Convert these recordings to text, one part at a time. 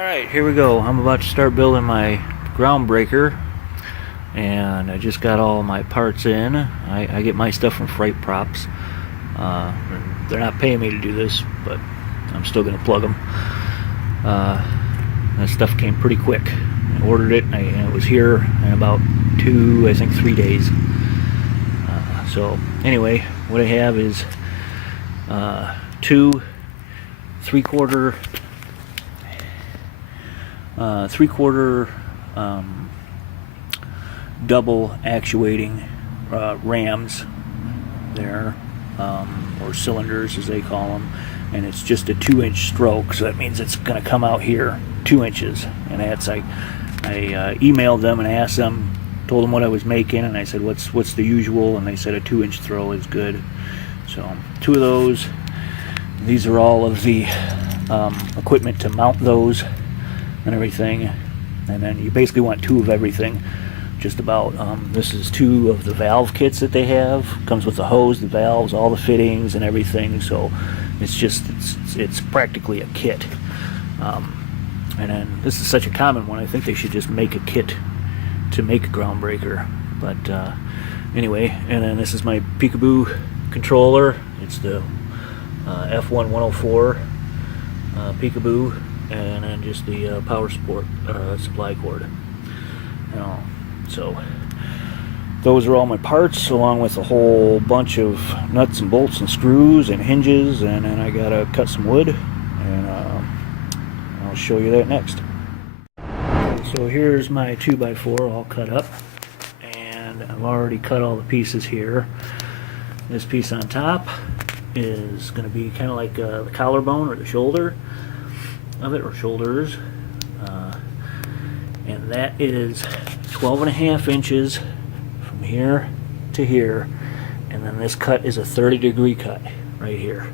Alright, here we go. I'm about to start building my ground breaker, and I just got all my parts in. I get my stuff from Freight Props. They're not paying me to do this, but I'm still going to plug them. That stuff came pretty quick. I ordered it, and it was here in about 3 days. So anyway, what I have is two 3/4 double actuating rams there, or cylinders as they call them, and it's just a 2-inch stroke, so that means it's going to come out here 2 inches. And I emailed them and asked them, told them what I was making, and I said what's the usual, and they said a 2-inch throw is good. So 2 of those. These are all of the equipment to mount those and everything, and then you basically want 2 of everything, just about. This is 2 of the valve kits that they have. Comes with the hose, the valves, all the fittings and everything, so it's practically a kit. And then this is such a common one, I think they should just make a kit to make a ground breaker. But anyway, and then this is my peekaboo controller. It's the F1104 peekaboo, and then just the power support supply cord. So those are all my parts, along with a whole bunch of nuts and bolts and screws and hinges, and then I gotta cut some wood, and I'll show you that next. So here's my 2x4 all cut up, and I've already cut all the pieces here. This piece on top is going to be kind of like the collarbone or the shoulder of it, or shoulders, and that is 12.5 inches from here to here, and then this cut is a 30-degree cut right here,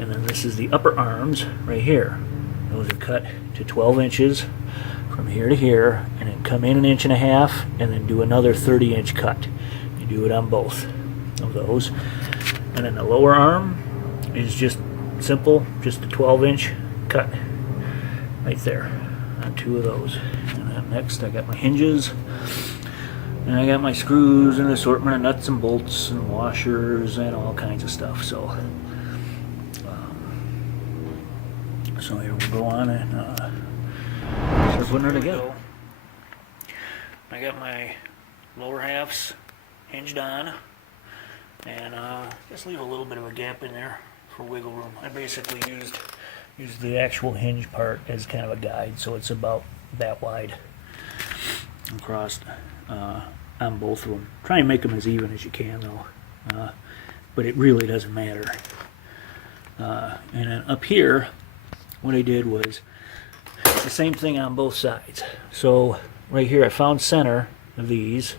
and then this is the upper arms right here. Those are cut to 12 inches from here to here, and then come in 1.5 inches and then do another 30-inch cut. You do it on both of those. And then the lower arm is just simple, just a 12-inch cut right there on 2 of those. And then next I got my hinges, and I got my screws and an assortment of nuts and bolts and washers and all kinds of stuff. So here we'll go on and start putting her together. I got my lower halves hinged on, and just leave a little bit of a gap in there for wiggle room. I basically used the actual hinge part as kind of a guide, so it's about that wide across on both of them. Try and make them as even as you can, though, but it really doesn't matter. And then up here, what I did was the same thing on both sides. So right here I found center of these,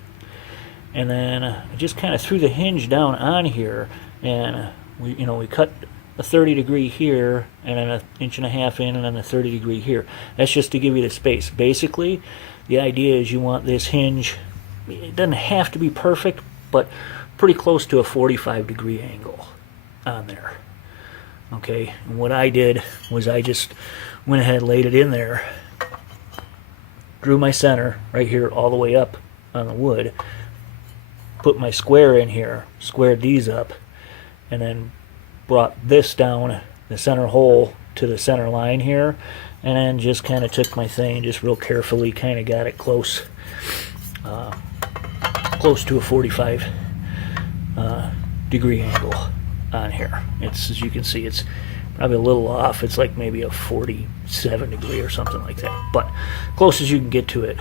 and then I just kind of threw the hinge down on here, and we cut a 30-degree here, and then 1.5 inches in, and then a 30-degree here. That's just to give you the space. Basically, the idea is you want this hinge, it doesn't have to be perfect, but pretty close to a 45-degree angle on there. Okay, and what I did was I just went ahead and laid it in there, drew my center right here all the way up on the wood, put my square in here, squared these up, and then brought this down the center hole to the center line here, and then just kind of took my thing, just real carefully kind of got it close to a 45 degree angle on here. It's, as you can see, it's probably a little off. It's like maybe a 47 degree or something like that, but close as you can get to it.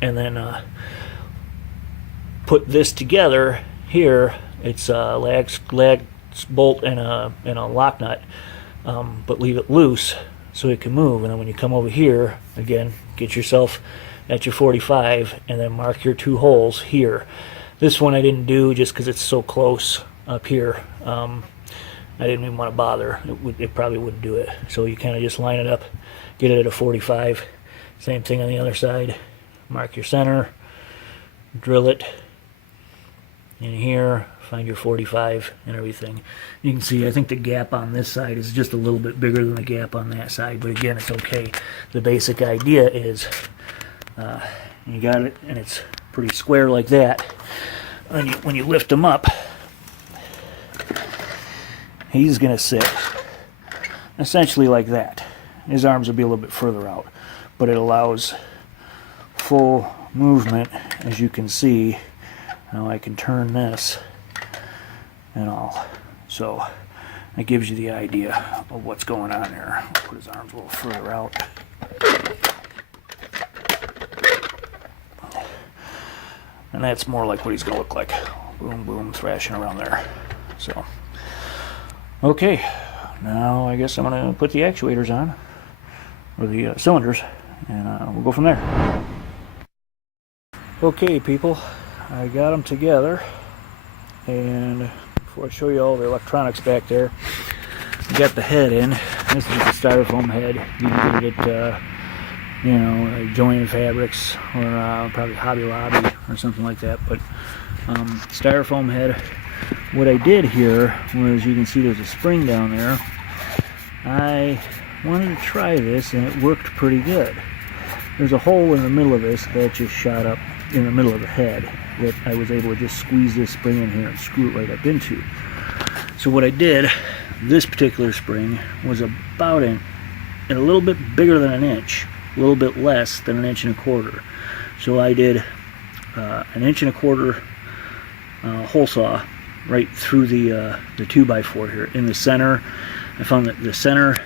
And then put this together here. It's a lag bolt and a lock nut, but leave it loose so it can move. And then when you come over here again, get yourself at your 45, and then mark your 2 holes here. This one I didn't do just because it's so close up here. I didn't even want to bother. It probably wouldn't do it. So you kind of just line it up, get it at a 45. Same thing on the other side. Mark your center, drill it, in here, find your 45 and everything. You can see I think the gap on this side is just a little bit bigger than the gap on that side, but again, it's okay. The basic idea is you got it and it's pretty square like that. When you lift him up, he's going to sit essentially like that. His arms will be a little bit further out, but it allows full movement. As you can see, now I can turn this and all. So that gives you the idea of what's going on there. I'll put his arms a little further out. And that's more like what he's going to look like. Boom, boom, thrashing around there. So, okay. Now I guess I'm going to put the actuators on, or the cylinders, and we'll go from there. Okay, people. I got them together. And before I show you all the electronics back there, I got the head in. This is a styrofoam head. You can get it at you know, Joanne Fabrics or probably Hobby Lobby or something like that. But styrofoam head. What I did here was, you can see there's a spring down there. I wanted to try this and it worked pretty good. There's a hole in the middle of this that just shot up in the middle of the head that I was able to just squeeze this spring in here and screw it right up into. So what I did, this particular spring was about a little bit bigger than an inch, a little bit less than 1.25 inches. So I did 1.25 inches hole saw right through the 2x4 here in the center. I found that the center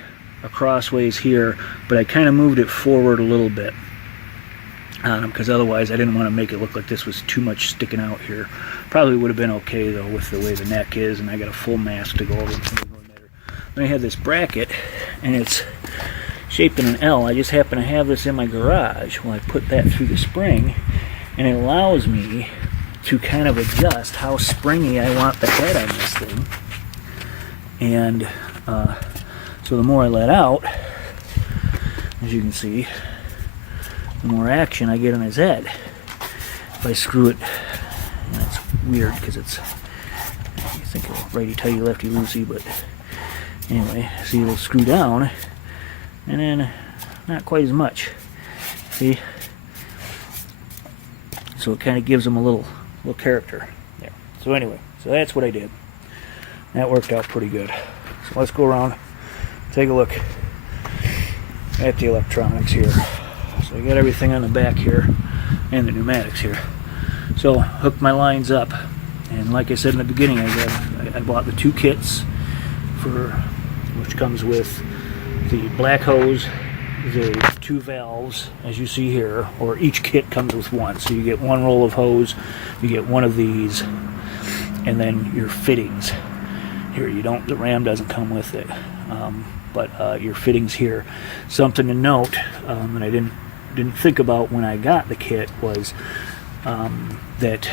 crossways here, but I kind of moved it forward a little bit on them because otherwise I didn't want to make it look like this was too much sticking out here. Probably would have been okay though with the way the neck is, and I got a full mask to go over. Then I have this bracket and it's shaped in an L. I just happen to have this in my garage. Well, I put that through the spring and it allows me to kind of adjust how springy I want the head on this thing. And so the more I let out, as you can see, the more action I get on his head. If I screw it, and it's weird because it's, you think righty tighty lefty loosey, but anyway, see, it'll screw down and then not quite as much. See? So it kind of gives them a little character there. So anyway, so that's what I did. That worked out pretty good. So let's go around, take a look at the electronics here. So I got everything on the back here and the pneumatics here. So hooked my lines up, and like I said in the beginning, I bought the 2 kits which comes with the black hose, the 2 valves as you see here, or each kit comes with 1. So you get 1 roll of hose, you get 1 of these, and then your fittings. Here, the ram doesn't come with it, but your fittings here. Something to note that I didn't think about when I got the kit was that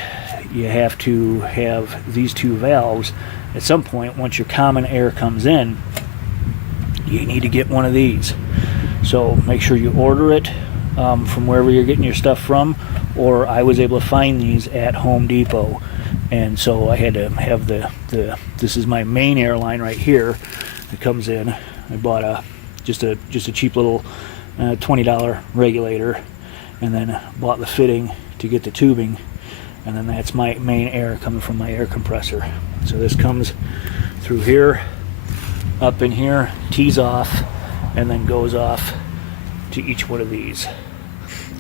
you have to have these 2 valves. At some point, once your common air comes in, you need to get 1 of these. So make sure you order it from wherever you're getting your stuff from, or I was able to find these at Home Depot. And so I had to have this is my main air line right here that comes in. I bought just a cheap little $20 regulator, and then bought the fitting to get the tubing, and then that's my main air coming from my air compressor. So this comes through here, up in here, tees off, and then goes off to each one of these.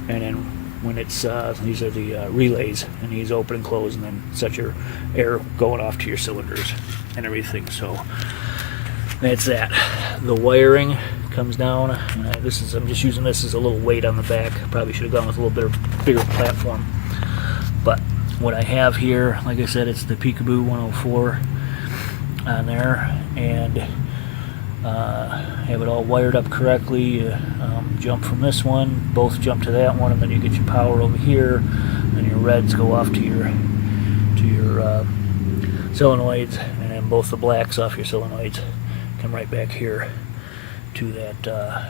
And then when it's these are the relays, and these open and close, and then set your air going off to your cylinders and everything. So that's that. The wiring comes down. I'm just using this as a little weight on the back. Probably should have gone with a little bit bigger platform. But what I have here, like I said, it's the Peekaboo 104 on there, and have it all wired up correctly. Jump from this one, both jump to that one, and then you get your power over here, and your reds go off to your solenoids, and then both the blacks off your solenoids come right back here to that the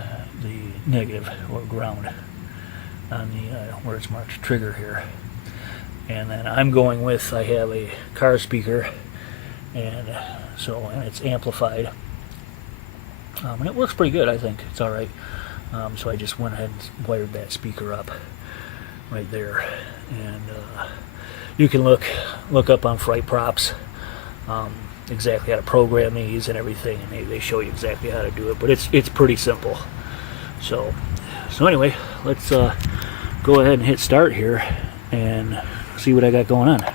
negative or ground on the where it's marked trigger here. And then I'm going with, I have a car speaker, and it's amplified. And it works pretty good, I think. It's alright. So I just went ahead and wired that speaker up right there. And you can look up on Fright Props exactly how to program these and everything, and they show you exactly how to do it. But it's pretty simple. So anyway, let's go ahead and hit start here and see what I got going on.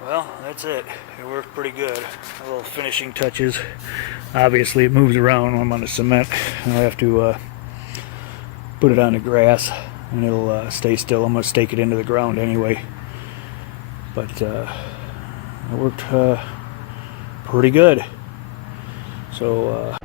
Well, that's it. It worked pretty good. A little finishing touches. Obviously, it moves around when I'm on the cement. I'll have to put it on the grass, and it'll stay still. I'm going to stake it into the ground anyway. But it worked pretty good. So